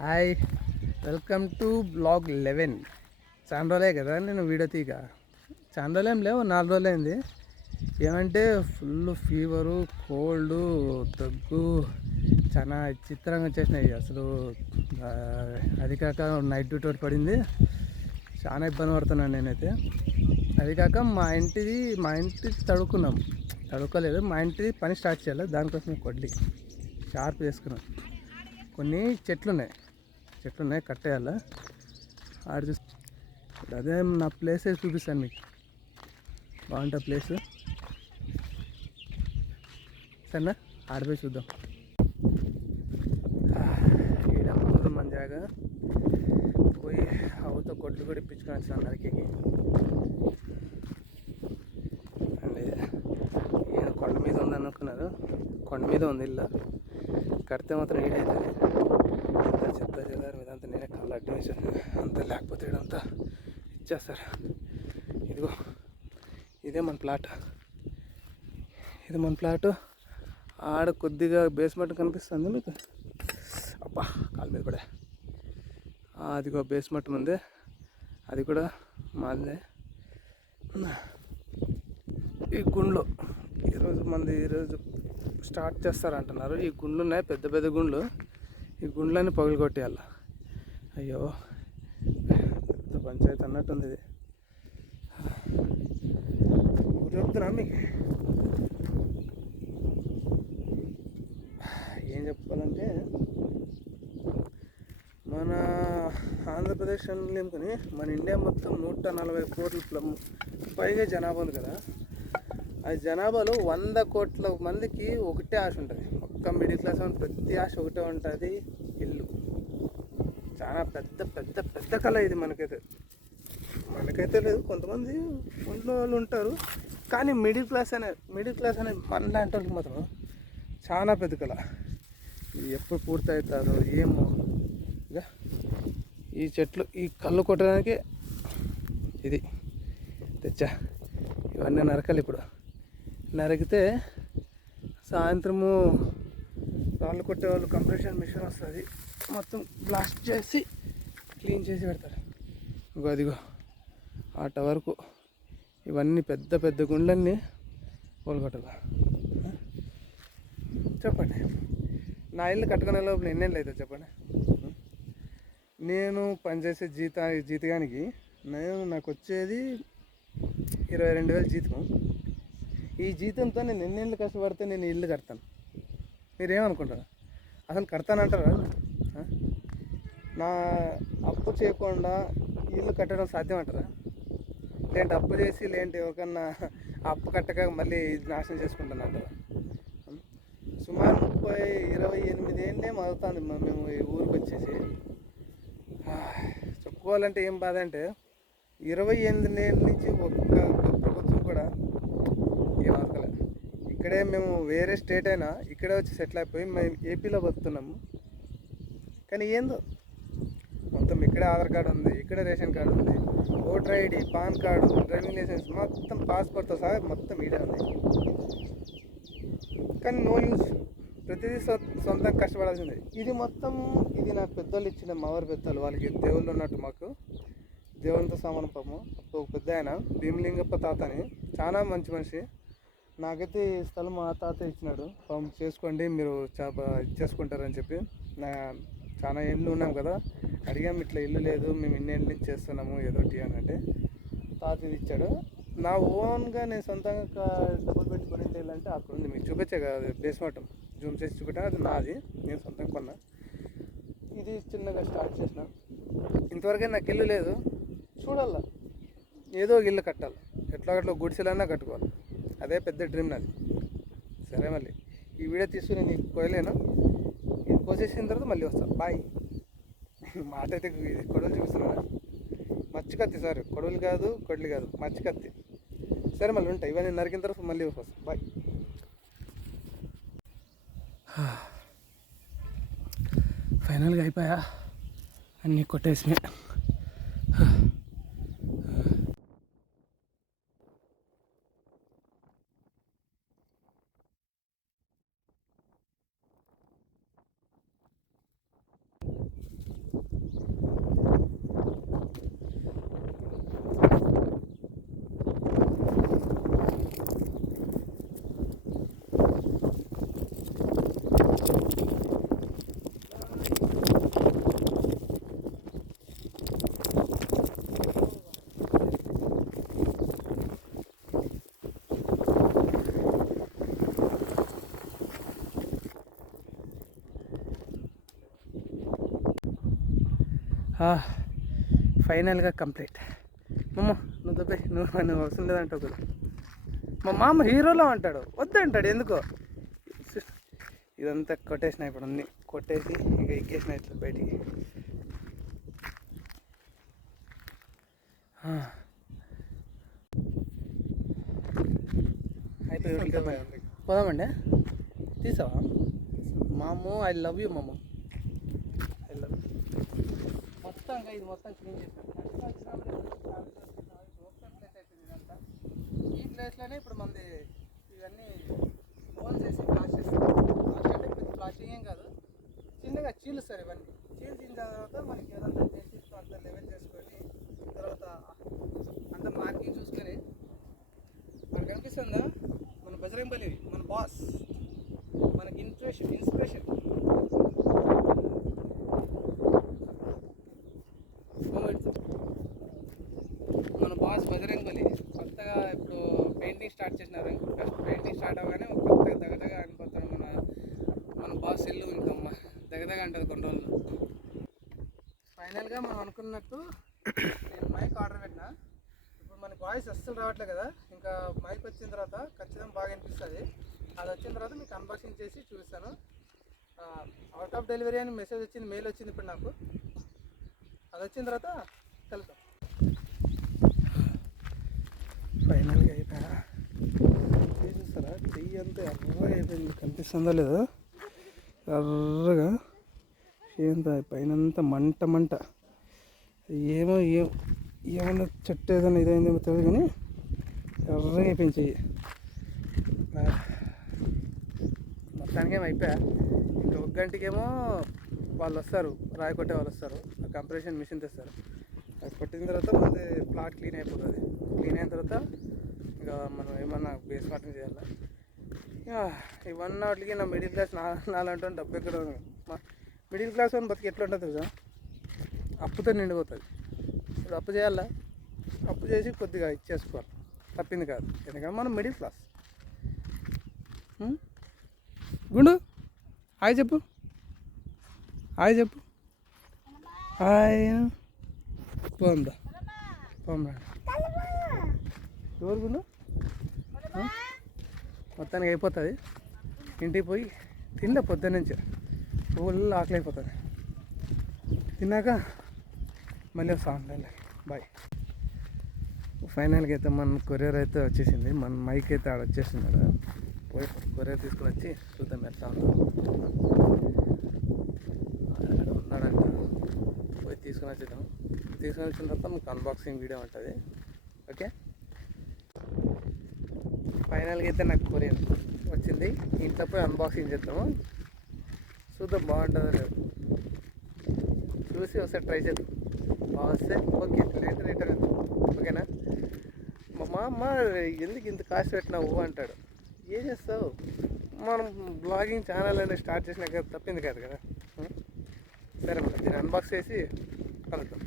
Hi, welcome to blog 11. చాలా రోజులే కదా నేను వీడియో తీయక. చాలా రోజులు ఏం లేవు, 4 రోజులైంది. ఏమంటే ఫుల్ ఫీవరు, కోల్డ్, దగ్గు చాలా చిత్రంగా వచ్చేసినాయి అసలు. అది కాక నైట్ డ్యూటీ ఒకటి పడింది, చాలా ఇబ్బంది పడుతున్నాను నేనైతే. అది కాక మా ఇంటి తడుకోలేదు, మా ఇంటి పని స్టార్ట్ చేయాలి. దానికోసం కొడ్లి షార్ప్ వేసుకున్నాం. కొన్ని చెట్లు ఉన్నాయి కట్టేయాల. ఆడ అదే నా ప్లేస్ చూపిస్తాను మీకు, బాగుంటుంది ప్లేస్. సరేనా, ఆడిపోయి చూద్దాం. ఈడ ముందు మన జాగా పోయి అవుతో కొట్లు కూడా ఇప్పించుకొని వచ్చిన నరికేకి. అండ్ ఈయన కొండ మీద ఉంది అనుకున్నారు, కొండ మీద ఉంది ఇల్లు. కడితే మాత్రం ఈడవుతుంది. చెత్త చెదారు మీద అంతా నేనే కాళ్ళు అడ్డం వేసాను అంతా, లేకపోతే ఇడంతా ఇచ్చేస్తారు. ఇదిగో ఇదే మన ప్లాట్, ఇది మన ప్లాటు. ఆడ కొద్దిగా బేస్మెంట్ కనిపిస్తుంది మీకు. అబ్బా, కాలు మీద పడే. అదిగో బేస్మెంట్ ఉంది, అది కూడా మాదే. ఈ గుండ్లు ఈరోజు స్టార్ట్ చేస్తారంటున్నారు. ఈ గుండ్లు ఉన్నాయి, పెద్ద పెద్ద గుండ్లు. ఈ గుండ్లన్నీ పగులు కొట్టేయాల. అయ్యో, పెద్ద పంచాయతీ అన్నట్టుంది ఇది. ఊరు చెప్తున్నా మీకు, ఏం చెప్పుకోవాలంటే మన ఆంధ్రప్రదేశ్ లేనుకొని మన ఇండియా మొత్తం 140 కోట్ల పైగా జనాభా ఉంది కదా. ఆ జనాభాలో 100 కోట్ల మందికి ఒకటే ఆశ ఉంటుంది, ఒక్క మిడిల్ క్లాస్ అని ప్రతి ఆశ ఒకటే ఉంటుంది, ఇల్లు. చాలా పెద్ద పెద్ద పెద్ద కళ ఇది. మనకైతే లేదు, కొంతమంది ఒంట్లో వాళ్ళు ఉంటారు, కానీ మిడిల్ క్లాస్ అనే మన లాంటి వాళ్ళకి మాత్రం చాలా పెద్ద కళ. ఇది ఎప్పుడు పూర్తి అవుతారో ఏమో. ఇక ఈ చెట్లు, ఈ కళ్ళు కొట్టడానికి ఇది తెచ్చా. ఇవన్నీ నరకాలి ఇప్పుడు. నరికితే సాయంత్రము రాళ్ళు కొట్టేవాళ్ళు కంప్రెషన్ మిషన్ వస్తుంది, మొత్తం బ్లాస్ట్ చేసి క్లీన్ చేసి పెడతారు. ఇంకో అదిగో ఆట వరకు ఇవన్నీ పెద్ద పెద్ద గుండ్లన్నీ పోల్గొట్టాల. చెప్పండి, నా ఇల్లు కట్టుకునే లోపల ఎన్నేళ్ళు అవుతుంది చెప్పండి. నేను పనిచేసే జీతానికి నాకు వచ్చేది 22,000 జీతం. ఈ జీతంతో నేను ఎన్నేళ్ళు కష్టపడితే నేను ఇల్లు కడతాను? మీరేమనుకుంటారు? అసలు కడతానంటారా? నా అప్పు చేయకుండా ఇల్లు కట్టడం సాధ్యం అంటారా? లేదంటే అప్పు చేసి లేదంటే ఎవరికన్నా అప్పు కట్టక మళ్ళీ ఇది నాశనం చేసుకుంటానంటారా? సుమారు 28 ఏళ్ళే అవుతుంది మేము ఈ ఊరికి వచ్చేసి. చెప్పుకోవాలంటే ఏం బాధ అంటే 28 ఏళ్ళ నుంచి ఒక్క ప్రభుత్వం కూడా ఏం ఆదుకోలేదు. ఇక్కడే మేము వేరే స్టేట్ అయినా ఇక్కడే వచ్చి సెటిల్ అయిపోయి మేము ఏపీలో బతుకుతున్నాము. కానీ ఏందో మొత్తం ఇక్కడే ఆధార్ కార్డు ఉంది, ఇక్కడే రేషన్ కార్డు ఉంది, voter ID, PAN card, driving licence, మొత్తం పాస్పోర్ట్తో సహా మొత్తం ఈడే ఉంది. కానీ నో యూజ్, ప్రతిదీ సొంతంగా కష్టపడాల్సిందే. ఇది నాకు పెద్దోళ్ళు ఇచ్చిన, మా ఊరు పెద్దోళ్ళు, వాళ్ళకి దేవుళ్ళు ఉన్నట్టు మాకు దేవునితో సమానం. పాపము ఒక పెద్ద ఆయన భీమలింగప్ప తాత అని, చాలా మంచి మనిషి. నాకైతే ఈ స్థలం మా తాత ఇచ్చినాడు, పాపం చేసుకోండి మీరు ఇచ్చేసుకుంటారని చెప్పి. చాలా ఇల్లు ఉన్నాం కదా, అడిగాము ఇట్లా ఇల్లు లేదు, మేము ఇన్నేళ్ళ నుంచి చేస్తున్నాము ఏదోటి అని అంటే తాత ఇది ఇచ్చాడు. నా ఓన్గా నేను సొంతంగా డబ్బులు పెట్టుకుని వెళ్ళాలంటే అక్కడ ఉంది, మీకు చూపించే కదా బేస్మెంట్, జూమ్ చేసి చూపెట్టా, అది నాది, నేను సొంతంగా కొన్నా. ఇది చిన్నగా స్టార్ట్ చేసిన. ఇంతవరకే నాకు ఇల్లు లేదు, చూడాల ఏదో ఇల్లు కట్టాలి, ఎట్లా గుడిసెలన్నా కట్టుకోవాలి, అదే పెద్ద డ్రీమ్ నాది. సరే, మళ్ళీ ఈ వీడియో తీసుకుని నేను కోయలేను, ఇది కోసేసిన తర్వాత మళ్ళీ వస్తాను. బాయ్. మాట అయితే కొడవలు చూపిస్తున్నాను, మచ్చికత్తి, సారీ కొడవలు కాదు, కొడలు కాదు, మచ్చికత్తి. సరే, మళ్ళీ ఉంటాయి. ఇవన్నీ నరికిన తర్వాత మళ్ళీ వస్తాను. బాయ్. ఫైనల్గా అయిపోయా, అన్నీ కొట్టేసినాయి. ఫైనల్గా కంప్లీట్. మమ్మ నువ్వు తప్పే, నువ్వు అవసరం లేదంటావు కదా. మా మామ హీరోలో అంటాడు, వద్దంటాడు ఎందుకో. ఇదంతా కొట్టేసిన, ఇప్పుడు అన్నీ కొట్టేసి ఇక ఎక్కేసిన ఇట్లా బయటికి. అయిపోయి పోదామండి. తీసావా మాము? ఐ లవ్ యూ మామ, ఐ లవ్ యూ. మొత్తం ఇది మొత్తం క్లీన్ చేస్తాను. ఓపెన్ ప్లేస్ అయిపోయింది ఇదంతా. ఈ ప్లేస్లోనే ఇప్పుడు మంది ఇవన్నీ హోల్స్ వేసి ప్లాస్ చేస్తారు. ప్లాస్ అంటే పెద్ద ప్లాస్టింగ్ ఏం కాదు, చిన్నగా చీలుస్తారు. ఇవన్నీ చీల్చిన తర్వాత మనకి ఏదంతా చేసి అంతా లెవెల్ చేసుకొని తర్వాత అంతా మార్కింగ్ చూసుకొని మనకు కనిపిస్తుందా మన బజరంగబలి, మన బాస్, మనకి ఇన్స్పిరేషన్ మన బాస్ బజరంగబలి. కొత్తగా ఇప్పుడు పెయింటింగ్ స్టార్ట్ చేసినారు. పెయింటింగ్ స్టార్ట్ అవ్వగానే కొత్తగా దగదగా అనిపోతాడు మన బాస్ ఇల్లు. ఇంకమ్మ దగదగా అంటుంది కొన్ని రోజులు. ఫైనల్గా మనం అనుకున్నట్టు నేను మైక్ ఆర్డర్ పెట్టినా. ఇప్పుడు మనకి వాయిస్ అస్సలు రావట్లేదు కదా, ఇంకా మైక్ వచ్చిన తర్వాత ఖచ్చితంగా బాగా అనిపిస్తుంది. అది వచ్చిన తర్వాత మీకు అన్బాక్సింగ్ చేసి చూపిస్తాను. అవుట్ ఆఫ్ డెలివరీ అని మెసేజ్ వచ్చింది, మెయిల్ వచ్చింది ఇప్పుడు నాకు. అది వచ్చిన తర్వాత కలుద్దాం. ఫైనల్గా అయిపోయా. చూస్తారా చెయ్యి అంతా ఎర్రగా అయిపోయింది, కనిపిస్తుందో లేదో. ఎర్రగా ఏంత పైనంతా మంట ఏమన్నా చెట్టు ఏదైనా ఇదైందేమో తెలియదు కానీ ఎర్రగా అయిపోయింది చెయ్యి. మొత్తానికేమో అయిపోయా. ఇంకా 1 గంటకేమో వాళ్ళు వస్తారు, రాయి కొట్టే వాళ్ళు వస్తారు, కంప్రెషన్ మిషన్ తెస్తారు. అది కొట్టిన తర్వాత మనది ప్లాట్ క్లీన్ అయిపోతుంది. క్లీన్ అయిన తర్వాత ఇక మనం ఏమన్నా బేస్ వాటింగ్ చేయాలి. ఇక ఇవన్నీ వాటికి నా మిడిల్ క్లాస్ నాలంటే డబ్బు ఎక్కడ. మిడిల్ క్లాస్ అని బతికి ఎట్లా ఉంటుంది కదా, అప్పుతో నిండిపోతుంది. ఇప్పుడు అప్పు చేయాలా, అప్పు చేసి కొద్దిగా ఇచ్చేసుకోవాలి, తప్పింది కాదు. ఎందుకంటే మనం మిడిల్ క్లాస్. గుండు హాయ్ చెప్పు, హాయ్ చెప్పు, హాయ్. పోందా పోందా. ఎవరు గుండు? మొత్తానికి అయిపోతుంది. ఇంటికి పోయి తిండా పొద్దున్నుంచి ఫుల్ ఆకలి అయిపోతుంది. తిన్నాక మళ్ళీ వస్తాం. బాయ్. ఫైనల్గా అయితే మన కొరియర్ అయితే వచ్చేసింది. మన మైక్ అయితే ఆడ వచ్చేసింది కదా. పోయి కొరియర్ తీసుకుని వచ్చి చూద్దాం ఎట్లా ఉందో. ఉన్నాడంట, పోయి తీసుకుని వచ్చేద్దాం. తీసుకుని వచ్చిన తర్వాత మీకు అన్బాక్సింగ్ వీడియో ఉంటుంది. ఓకే. ఫైనల్గా అయితే నాకు కొరియర్ వచ్చింది. ఇంట్లో పోయి అన్బాక్సింగ్ చేద్దాము, చూద్దాం బాగుంటుందో లేదు. చూసి ఒకసారి ట్రై చేద్దాం. బాగుంటే ఓకే, రిటర్న్ వెళ్తాం. ఓకేనా. మా అమ్మ ఎందుకు ఇంత కాస్ట్ పెట్టినావు అంటాడు. ఏం చేస్తావు, మనం బ్లాగింగ్ ఛానల్ అనేది స్టార్ట్ చేసినాక తప్పింది కాదు కదా. సరే మేడం, దీన్ని అన్బాక్స్ చేసి కలుద్దాం.